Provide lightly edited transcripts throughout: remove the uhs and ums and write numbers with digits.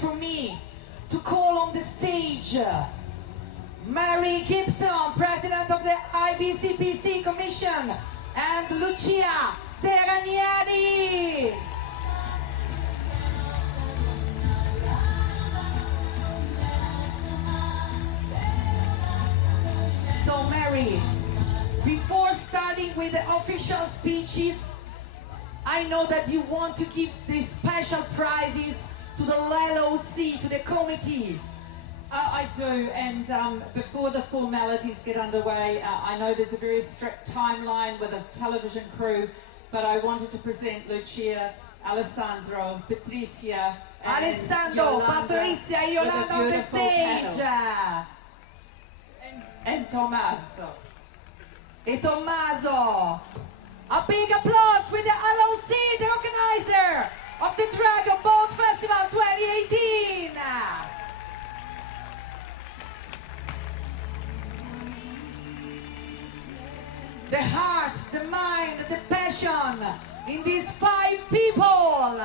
for me to call on the stage Mary Gibson, President of the Ibcpc Commission, and Lucia De Ranieri. So Mary, before starting with the official speeches, I know that you want to give these special prizes to the LOC, to the committee. I do, and before the formalities get underway, I know there's a very strict timeline with a television crew, but I wanted to present Lucia, Alessandro, Patricia, and Alessandro, Yolanda, Patrizia, and Yolanda on the stage. And Tommaso. E Tommaso. A big applause with the LOC, the organizer of the Dragon Boat Festival 2018. The heart, the mind, the passion in these 5 people.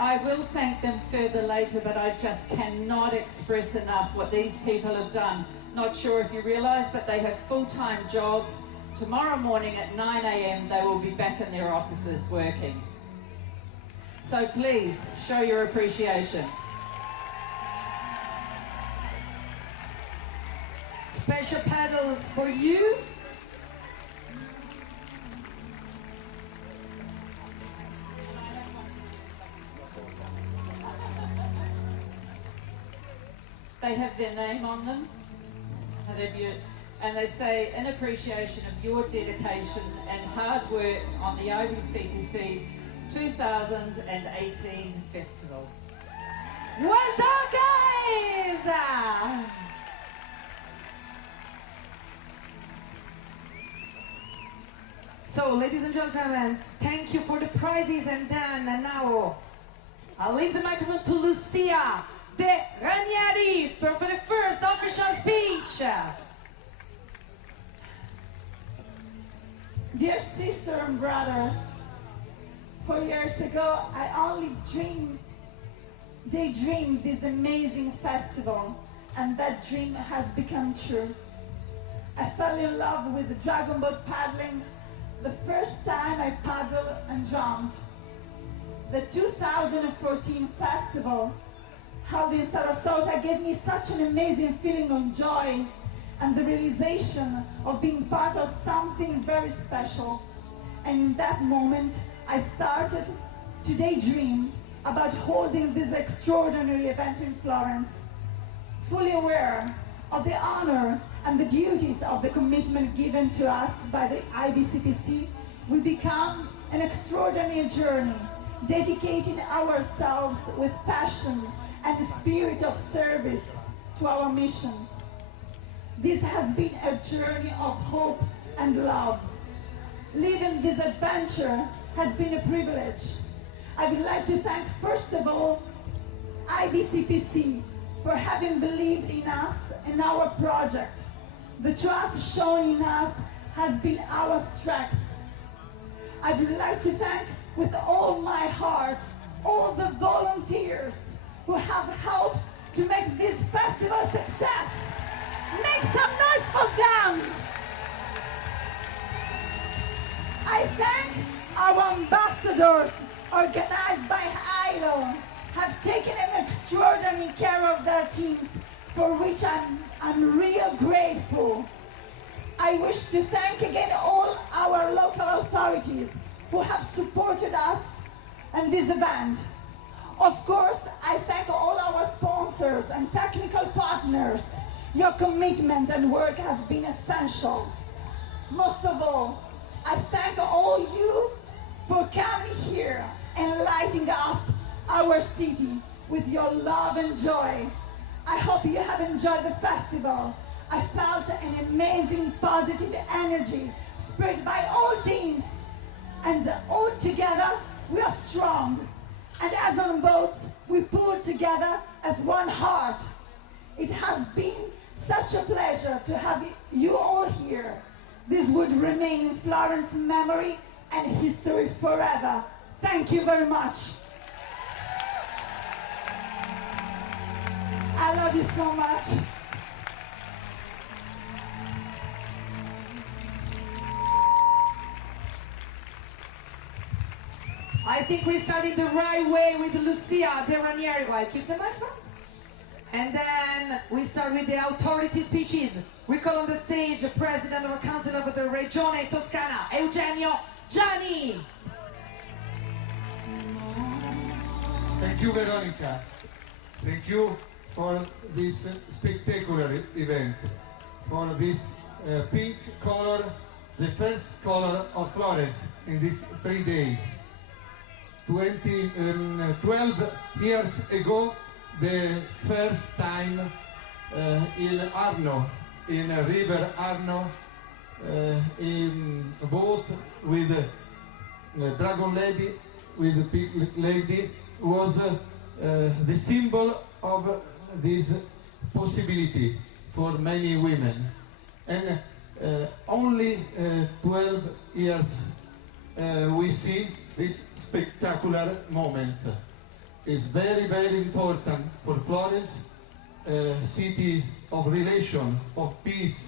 I will thank them further later, but I just cannot express enough what these people have done. Not sure if you realise, but they have full-time jobs. Tomorrow morning at 9 a.m. they will be back in their offices working. So please, show your appreciation. Special pedals for you. They have their name on them, and they say, in appreciation of your dedication and hard work on the Ibcpc 2018 Festival. Well done, guys! So, ladies and gentlemen, thank you for the prizes, and then now I'll leave the microphone to Lucia De Ranieri for the first official speech. Dear sisters and brothers, 4 years ago I only daydreamed this amazing festival, and that dream has become true. I fell in love with the dragon boat paddling the first time I paddled and jumped. The 2014 festival held in Sarasota gave me such an amazing feeling of joy and the realization of being part of something very special. And in that moment, I started to daydream about holding this extraordinary event in Florence, fully aware of the honor and the duties of the commitment given to us by the Ibcpc. We become an extraordinary journey, dedicating ourselves with passion and the spirit of service to our mission. This has been a journey of hope and love. Living this adventure has been a privilege. I would like to thank, first of all, Ibcpc for having believed in us and our project. The trust shown in us has been our strength. I would like to thank with all my heart all the volunteers who have helped to make this festival a success. Make some noise for them! I thank our ambassadors organized by ILO, have taken an extraordinary care of their teams, for which I'm real grateful. I wish to thank again all our local authorities who have supported us in this event. Of course, I thank all our sponsors and technical partners. Your commitment and work has been essential. Most of all, I thank all you for coming here and lighting up our city with your love and joy. I hope you have enjoyed the festival. I felt an amazing positive energy spread by all teams, and all together we are strong. And as on boats, we pull together as one heart. It has been such a pleasure to have you all here. this would remain in Florence's memory and history forever. Thank you very much. I love you so much. I think we started the right way with Lucia De Ranieri. Well, keep the microphone. And then we start with the authority speeches. We call on the stage the President of the Council of the Regione Toscana, Eugenio Gianni. Thank you, Veronica. Thank you for this spectacular event, for this pink color, the first color of Florence in these 3 days. 12 years ago, the first time in Arno, in River Arno, in both with Dragon Lady, with the Pink Lady, was the symbol of this possibility for many women. And only 12 years we see this spectacular moment. Is very, very important for Florence, city of relation, of peace,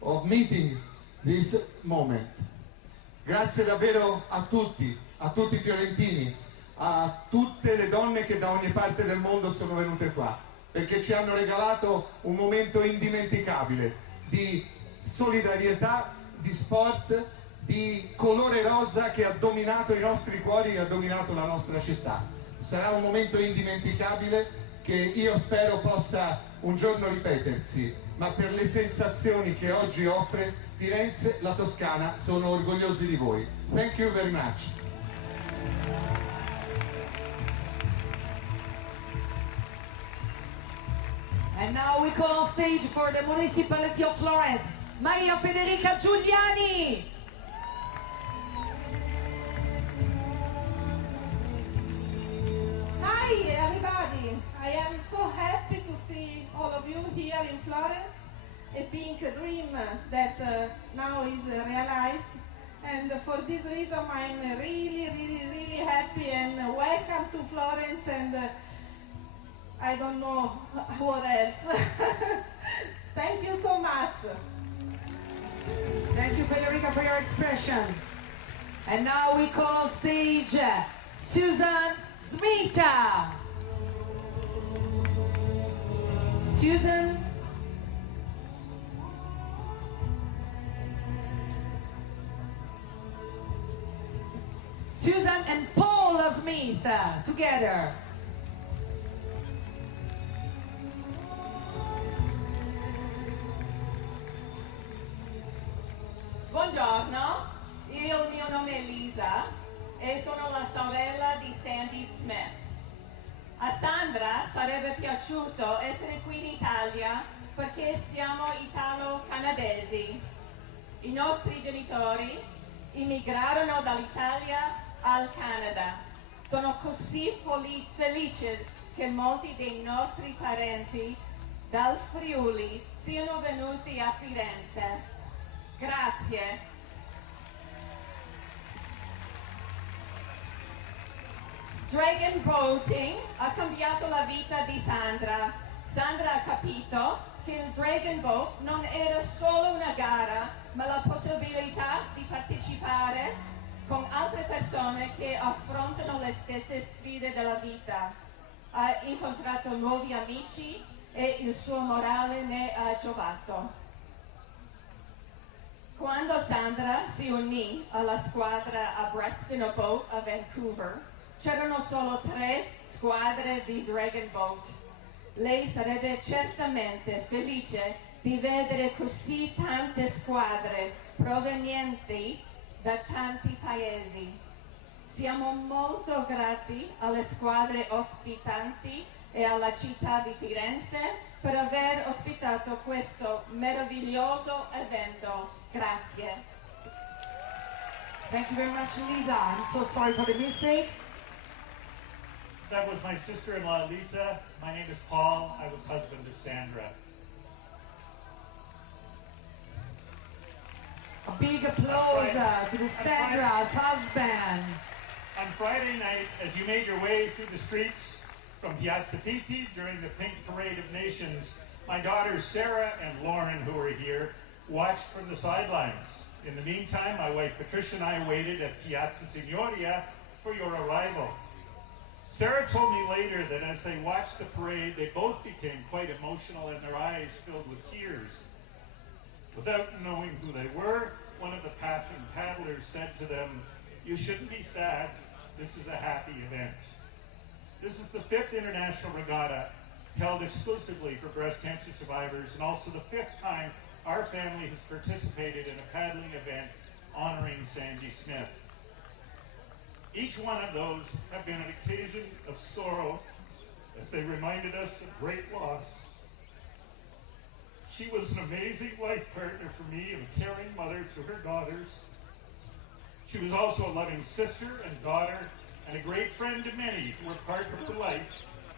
of meeting this moment. Grazie davvero a tutti i fiorentini, a tutte le donne che da ogni parte del mondo sono venute qua, perché ci hanno regalato un momento indimenticabile di solidarietà, di sport, di colore rosa che ha dominato i nostri cuori e ha dominato la nostra città. Sarà un momento indimenticabile che io spero possa un giorno ripetersi, ma per le sensazioni che oggi offre Firenze, la Toscana, sono orgogliosi di voi. Thank you very much. And now we call on stage for the municipality of Florence, Maria Federica Giuliani. Hi everybody, I am so happy to see all of you here in Florence, a pink dream that now is realized, and for this reason I'm really happy and welcome to Florence, and I don't know what else. Thank you so much. Thank you, Federica, for your expression. And now we call on stage Susan Smita. Susan. Susan and Paula Smith together. Buongiorno, il mio nome è Lisa e sono la sorella di Sandy Smith. A Sandra sarebbe piaciuto essere qui in Italia perché siamo italo-canadesi. I nostri genitori immigrarono dall'Italia al Canada. Sono così felice che molti dei nostri parenti dal Friuli siano venuti a Firenze. Grazie. Dragon boating ha cambiato la vita di Sandra. Sandra ha capito che il Dragon Boat non era solo una gara, ma la possibilità di partecipare con altre persone che affrontano le stesse sfide della vita. Ha incontrato nuovi amici e il suo morale ne ha giovato. Quando Sandra si unì alla squadra a Breast in a Boat a Vancouver, c'erano solo 3 squadre di Dragon Boat. Lei sarebbe certamente felice di vedere così tante squadre provenienti da tanti paesi. Siamo molto grati alle squadre ospitanti e alla città di Firenze per aver ospitato questo meraviglioso evento. Grazie. Thank you very much, Lisa. I'm so sorry for the mistake. That was my sister-in-law, Lisa. My name is Paul. I was husband to Sandra. A big applause to the Sandra's husband. On Friday night, as you made your way through the streets from Piazza Pitti during the Pink Parade of Nations, my daughters Sarah and Lauren, who are here, watched from the sidelines. In the meantime, my wife Patricia and I waited at Piazza Signoria for your arrival. Sarah told me later that as they watched the parade, they both became quite emotional and their eyes filled with tears. Without knowing who they were, one of the passing paddlers said to them, "You shouldn't be sad. This is a happy event." This is the 5th International Regatta held exclusively for breast cancer survivors, and also the 5th time our family has participated in a paddling event honoring Sandy Smith. Each one of those have been an occasion of sorrow as they reminded us of great loss. She was an amazing life partner for me and a caring mother to her daughters. She was also a loving sister and daughter and a great friend to many who were part of her life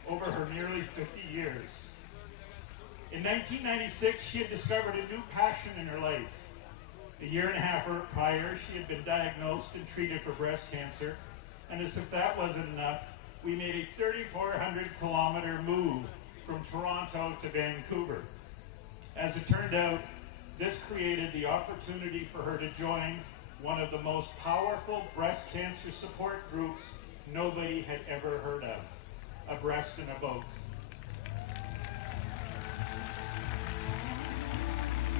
over her nearly 50 years. In 1996, she had discovered a new passion in her life. A year and a half prior, she had been diagnosed and treated for breast cancer, and as if that wasn't enough, we made a 3,400-kilometer move from Toronto to Vancouver. As it turned out, this created the opportunity for her to join one of the most powerful breast cancer support groups nobody had ever heard of, A Breast in a Boat.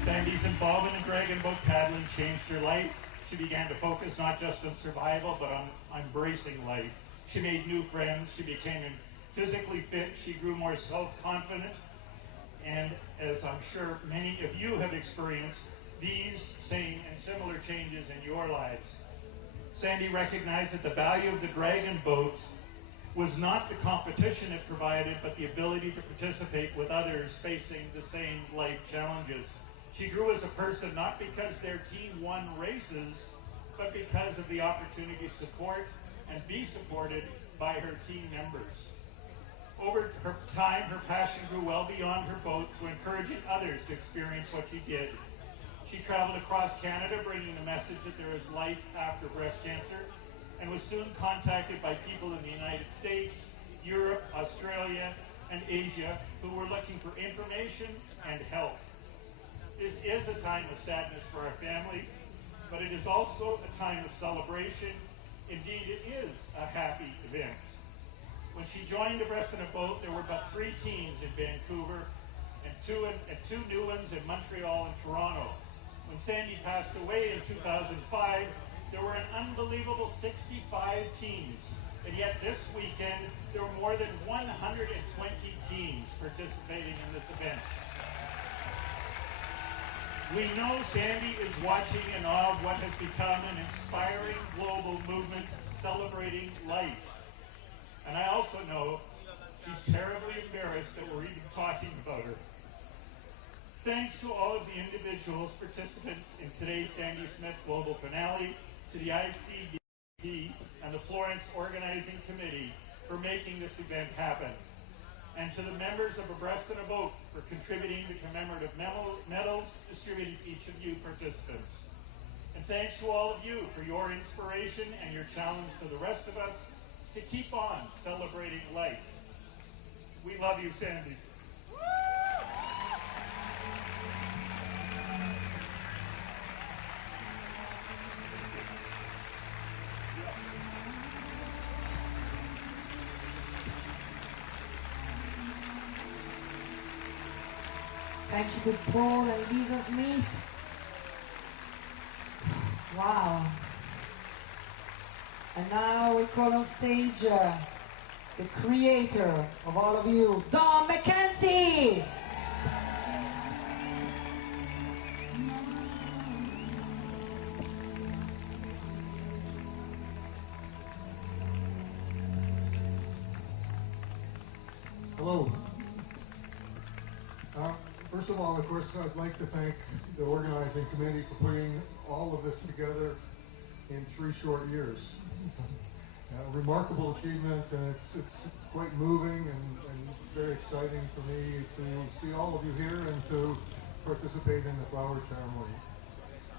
Sandy's involvement in dragon boat paddling changed her life. She began to focus not just on survival, but on embracing life. She made new friends. She became physically fit. She grew more self-confident. And as I'm sure many of you have experienced, these same and similar changes in your lives. Sandy recognized that the value of the dragon boats was not the competition it provided, but the ability to participate with others facing the same life challenges. She grew as a person not because their team won races, but because of the opportunity to support and be supported by her team members. Over her time, her passion grew well beyond her boat to encouraging others to experience what she did. She traveled across Canada bringing the message that there is life after breast cancer, and was soon contacted by people in the United States, Europe, Australia, and Asia who were looking for information and help. This is a time of sadness for our family, but it is also a time of celebration. Indeed, it is a happy event. When she joined the Breast in a Boat, there were but 3 teams in Vancouver and two new ones in Montreal and Toronto. When Sandy passed away in 2005, there were an unbelievable 65 teams. And yet this weekend, there were more than 120 teams participating in this event. We know Sandy is watching in awe of what has become an inspiring global movement celebrating life. And I also know she's terribly embarrassed that we're even talking about her. Thanks to all of the individuals participants in today's Sandy Smith Global Finale, to the ICDP and the Florence Organizing Committee for making this event happen, and to the members of A Breast in a Boat for contributing the commemorative medals distributed to each of you participants. And thanks to all of you for your inspiration and your challenge to the rest of us to keep on celebrating life. We love you, Sandy. Thank you to Paul and Lisa Smith. Wow. And now we call on stage the creator of all of you, Don McKenzie. Hello. First of all, of course, I'd like to thank the organizing committee for putting all of this together in 3 short years. A remarkable achievement, and it's quite moving and very exciting for me to see all of you here and to participate in the flower ceremony.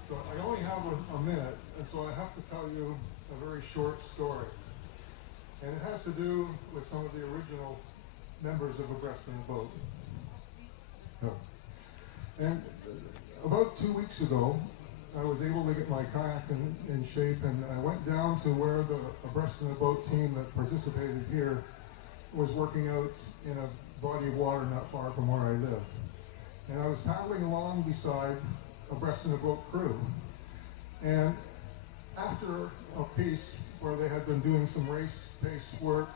So I only have a minute, and so I have to tell you a very short story. And it has to do with some of the original members of Abreast in a Boat. And about 2 weeks ago, I was able to get my kayak in shape, and I went down to where the Abreast in a Boat team that participated here was working out in a body of water not far from where I live. And I was paddling along beside Abreast in a Boat crew. And after a piece where they had been doing some race pace work,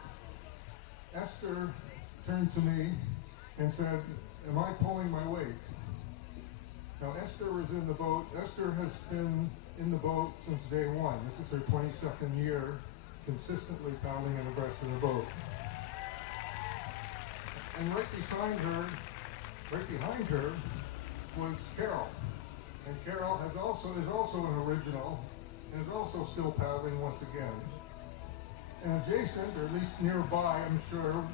Esther turned to me and said, "Am I pulling my weight?" Now Esther is in the boat. Esther has been in the boat since day one. This is her 22nd year consistently paddling in Abreast in a Boat. And right behind her was Carol. And Carol is also an original and is also still paddling once again. And adjacent, or at least nearby, I'm sure,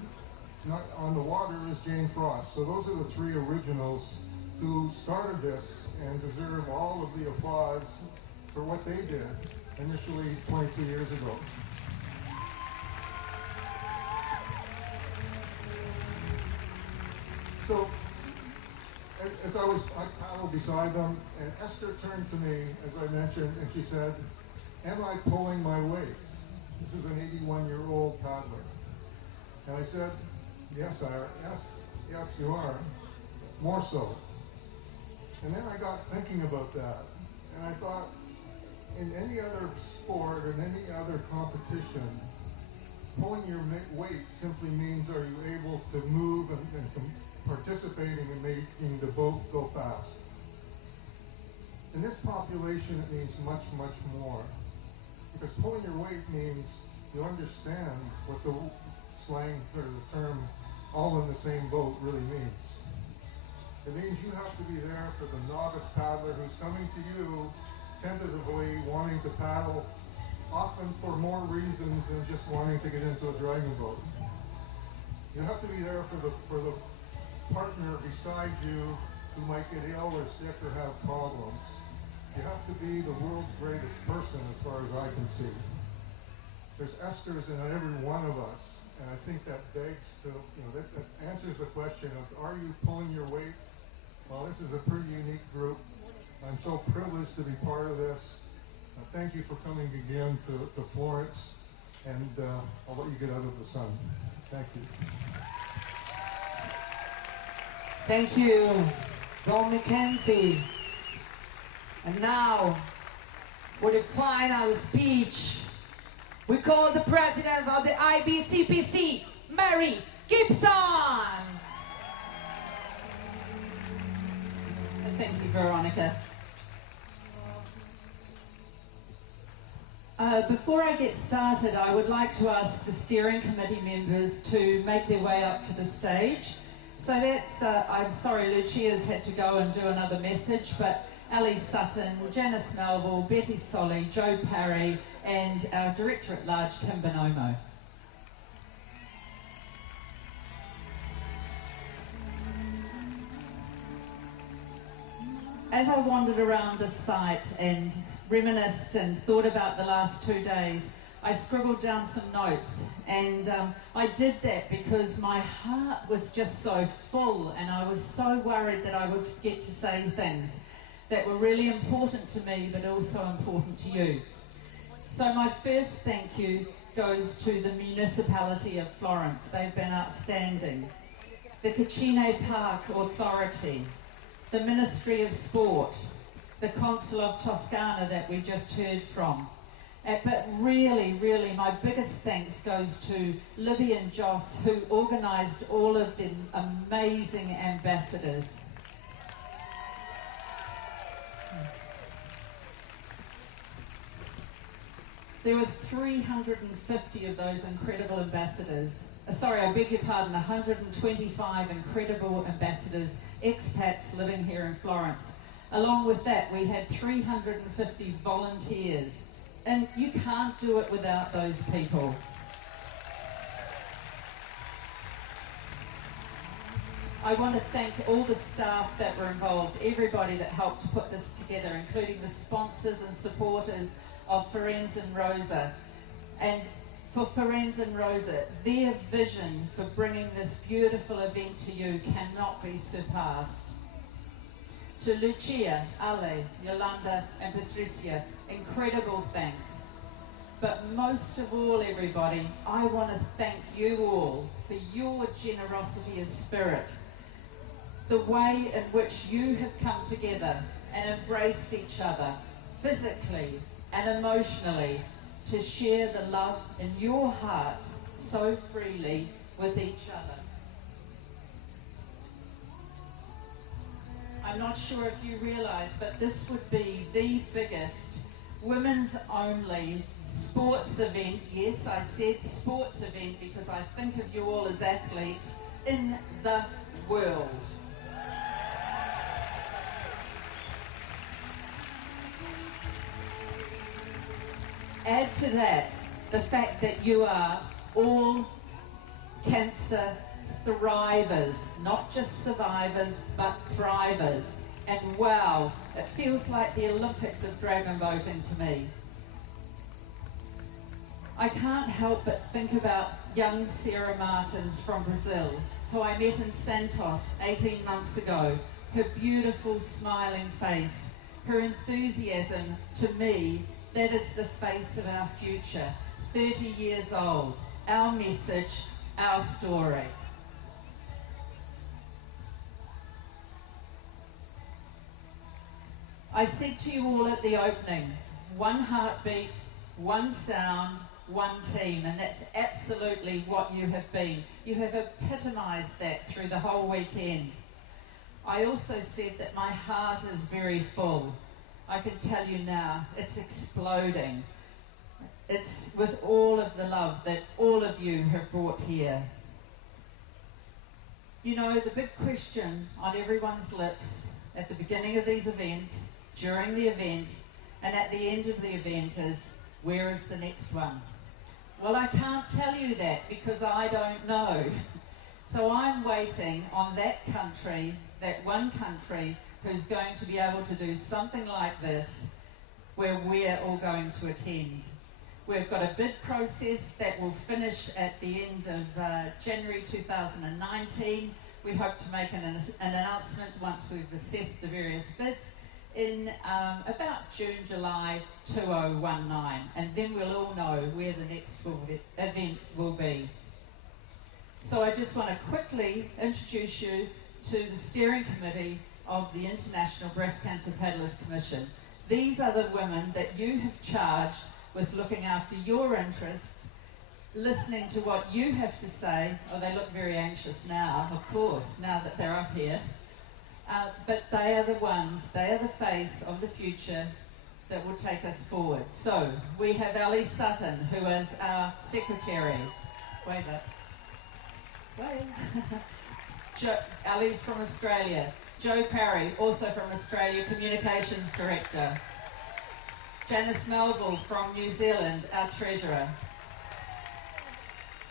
not on the water, is Jane Frost. So those are the three originals who started this and deserve all of the applause for what they did initially 22 years ago. So as I paddled beside them, and Esther turned to me, as I mentioned, and she said, "Am I pulling my weight?" This is an 81-year-old paddler. And I said, yes, you are, more so. And then I got thinking about that, and I thought, in any other sport or in any other competition, pulling your weight simply means are you able to move and participating in making the boat go fast. In this population, it means much, much more. Because pulling your weight means you understand what the slang or the term all in the same boat really means. It means you have to be there for the novice paddler who's coming to you tentatively wanting to paddle, often for more reasons than just wanting to get into a dragon boat. You have to be there for the partner beside you who might get ill or sick or have problems. You have to be the world's greatest person as far as I can see. There's Esther's in every one of us, and I think that begs to, that answers the question of, are you pulling your weight? Well, this is a pretty unique group. I'm so privileged to be part of this. Thank you for coming again to Florence, and I'll let you get out of the sun. Thank you. Thank you, Don Mackenzie. And now, for the final speech, we call the president of the Ibcpc, Mary Gibson. Thank you, Veronica. Before I get started, I would like to ask the steering committee members to make their way up to the stage. So that's, I'm sorry, Lucia's had to go and do another message, but Ali Sutton, Janice Melville, Betty Solly, Joe Parry, and our Director-at-Large, Kim Bonomo. As I wandered around the site and reminisced and thought about the last 2 days, I scribbled down some notes, and I did that because my heart was just so full, and I was so worried that I would forget to say things that were really important to me, but also important to you. So my first thank you goes to the municipality of Florence. They've been outstanding. The CASCINE Park Authority, the Ministry of Sport, the Consul of Toscana that we just heard from. But really, really, my biggest thanks goes to Libby and Joss, who organised all of the amazing ambassadors. There were 350 of those incredible ambassadors. Sorry, I beg your pardon, 125 incredible ambassadors, expats living here in Florence. Along with that, we had 350 volunteers. And you can't do it without those people. I want to thank all the staff that were involved, everybody that helped to put this together, including the sponsors and supporters of Florence and Rosa. And for Florence and Rosa, their vision for bringing this beautiful event to you cannot be surpassed. To Lucia, Ale, Yolanda and Patricia, incredible thanks. But most of all, everybody, I want to thank you all for your generosity of spirit, the way in which you have come together and embraced each other physically and emotionally to share the love in your hearts so freely with each other. I'm not sure if you realize, but this would be the biggest women's only sports event. Yes, I said sports event because I think of you all as athletes in the world. Add to that the fact that you are all cancer thrivers, not just survivors, but thrivers. And wow, it feels like the Olympics of dragon boating to me. I can't help but think about young Sarah Martins from Brazil, who I met in Santos 18 months ago. Her beautiful smiling face, her enthusiasm, to me, that is the face of our future. 30 years old, our message, our story. I said to you all at the opening, one heartbeat, one sound, one team, and that's absolutely what you have been. You have epitomized that through the whole weekend. I also said that my heart is very full. I can tell you now, it's exploding. It's with all of the love that all of you have brought here. You know, the big question on everyone's lips at the beginning of these events, during the event, and at the end of the event is, where is the next one? Well, I can't tell you that because I don't know. So I'm waiting on that country, that one country, who's going to be able to do something like this, where we're all going to attend. We've got a bid process that will finish at the end of January 2019. We hope to make an announcement once we've assessed the various bids in about June, July 2019, and then we'll all know where the next event will be. So I just want to quickly introduce you to the steering committee of the International Breast Cancer Paddlers Commission. These are the women that you have charged with looking after your interests, listening to what you have to say. Oh, they look very anxious now, of course, now that they're up here. But they are the ones, they are the face of the future that will take us forward. So, we have Ali Sutton, who is our secretary. Wave up. Wave. Ali's from Australia. Joe Parry, also from Australia, Communications Director. Janice Melville from New Zealand, our Treasurer.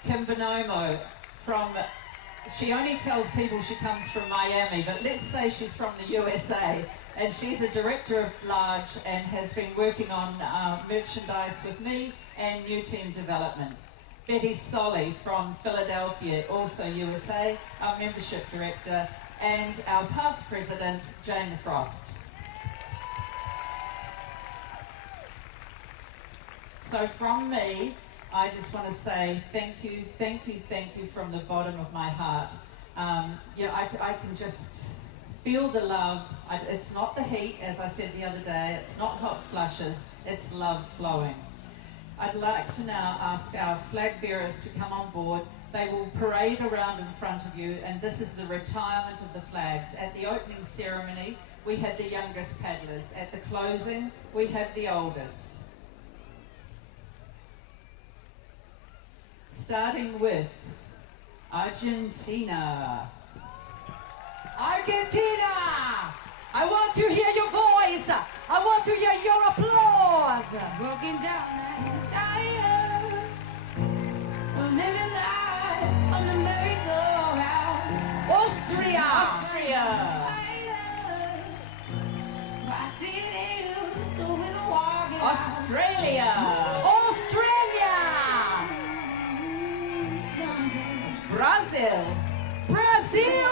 Kim Bonomo from, she only tells people she comes from Miami, but let's say she's from the USA, and she's a Director of Large and has been working on merchandise with me and new team development. Betty Solly from Philadelphia, also USA, our Membership Director, and our past President, Jane Frost. So from me, I just want to say thank you, thank you, thank you from the bottom of my heart. You know, I can just feel the love. It's not the heat, as I said the other day, it's not hot flushes, it's love flowing. I'd like to now ask our flag bearers to come on board. They will parade around in front of you, and this is the retirement of the flags. At the opening ceremony, we have the youngest paddlers. At the closing, we have the oldest. Starting with Argentina. Argentina! I want to hear your voice. I want to hear your applause. Walking down that tire, living life on the merry-go-round. Austria! Australia. Australia. Brazil. Brazil.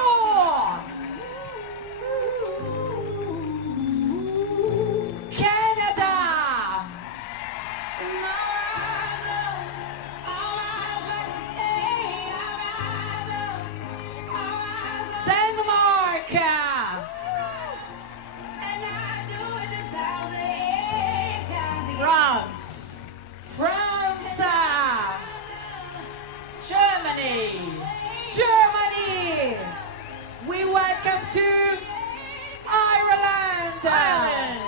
Canada. Denmark. France. France. Germany. Germany. We welcome to Ireland. Ireland.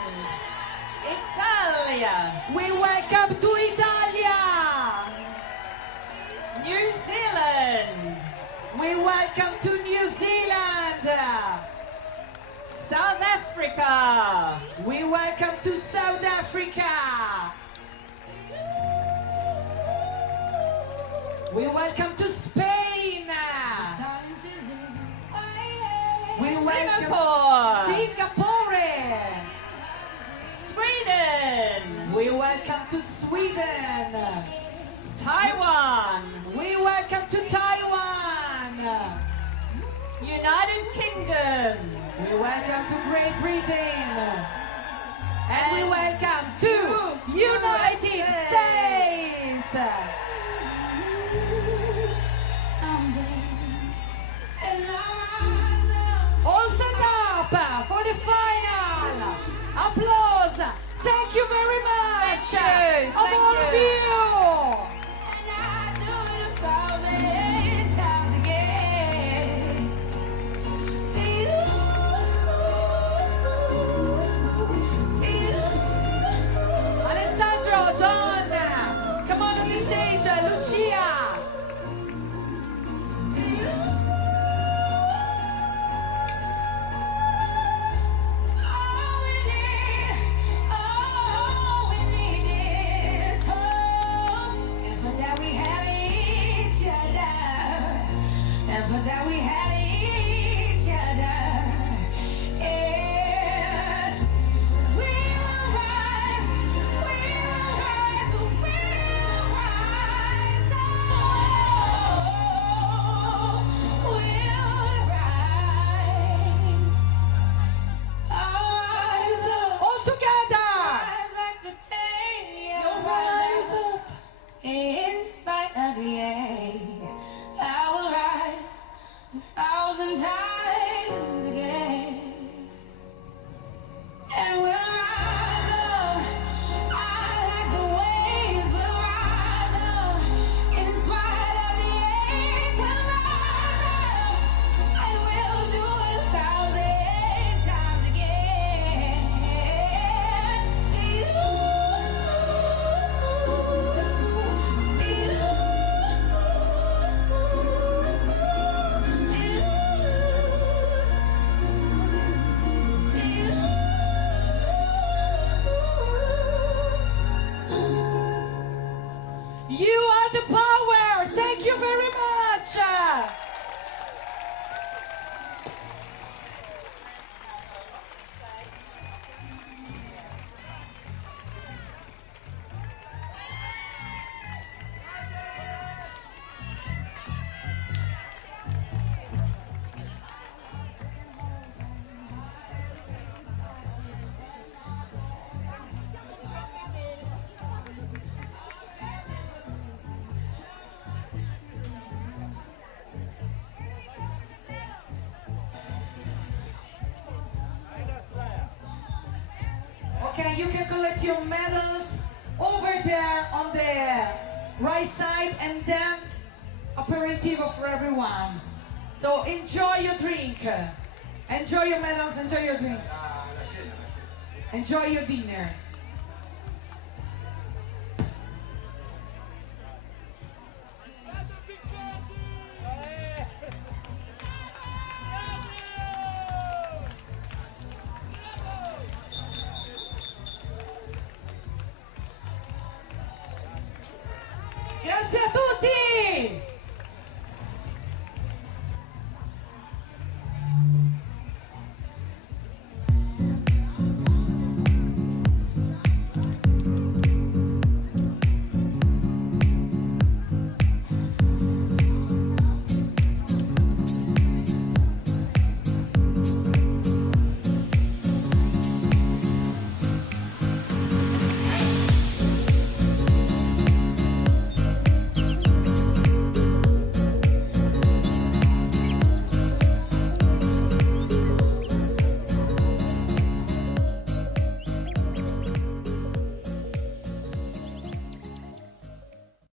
Italia. We welcome to Italia. New Zealand. We welcome to New Zealand. South Africa. We welcome to South Africa. We welcome to Spain. We welcome Singapore. Singapore. Sweden. We welcome to Sweden. Taiwan. We welcome to Taiwan. United Kingdom. We welcome to Great Britain. And we welcome to United States. All set up for the final. Applause. Thank you very much. Thank you. Of all of you. Alessandro, Don, come on the stage, Lucia. That we have each other, and we will rise, we'll rise, we'll rise, oh, we'll rise, I'll rise up, All together. rise like the day, I'll rise up, in spite of the ache, I will rise 1,000 times again, and we'll rise up. I like the waves. We'll rise up in spite of the ache. We'll rise up, and we'll do it 1,000 times again. You are the power. Thank you very much. Okay, you can collect your medals over there on the right side, and then aperitivo for everyone. So enjoy your drink. Enjoy your medals, enjoy your drink. Enjoy your dinner. Grazie a tutti!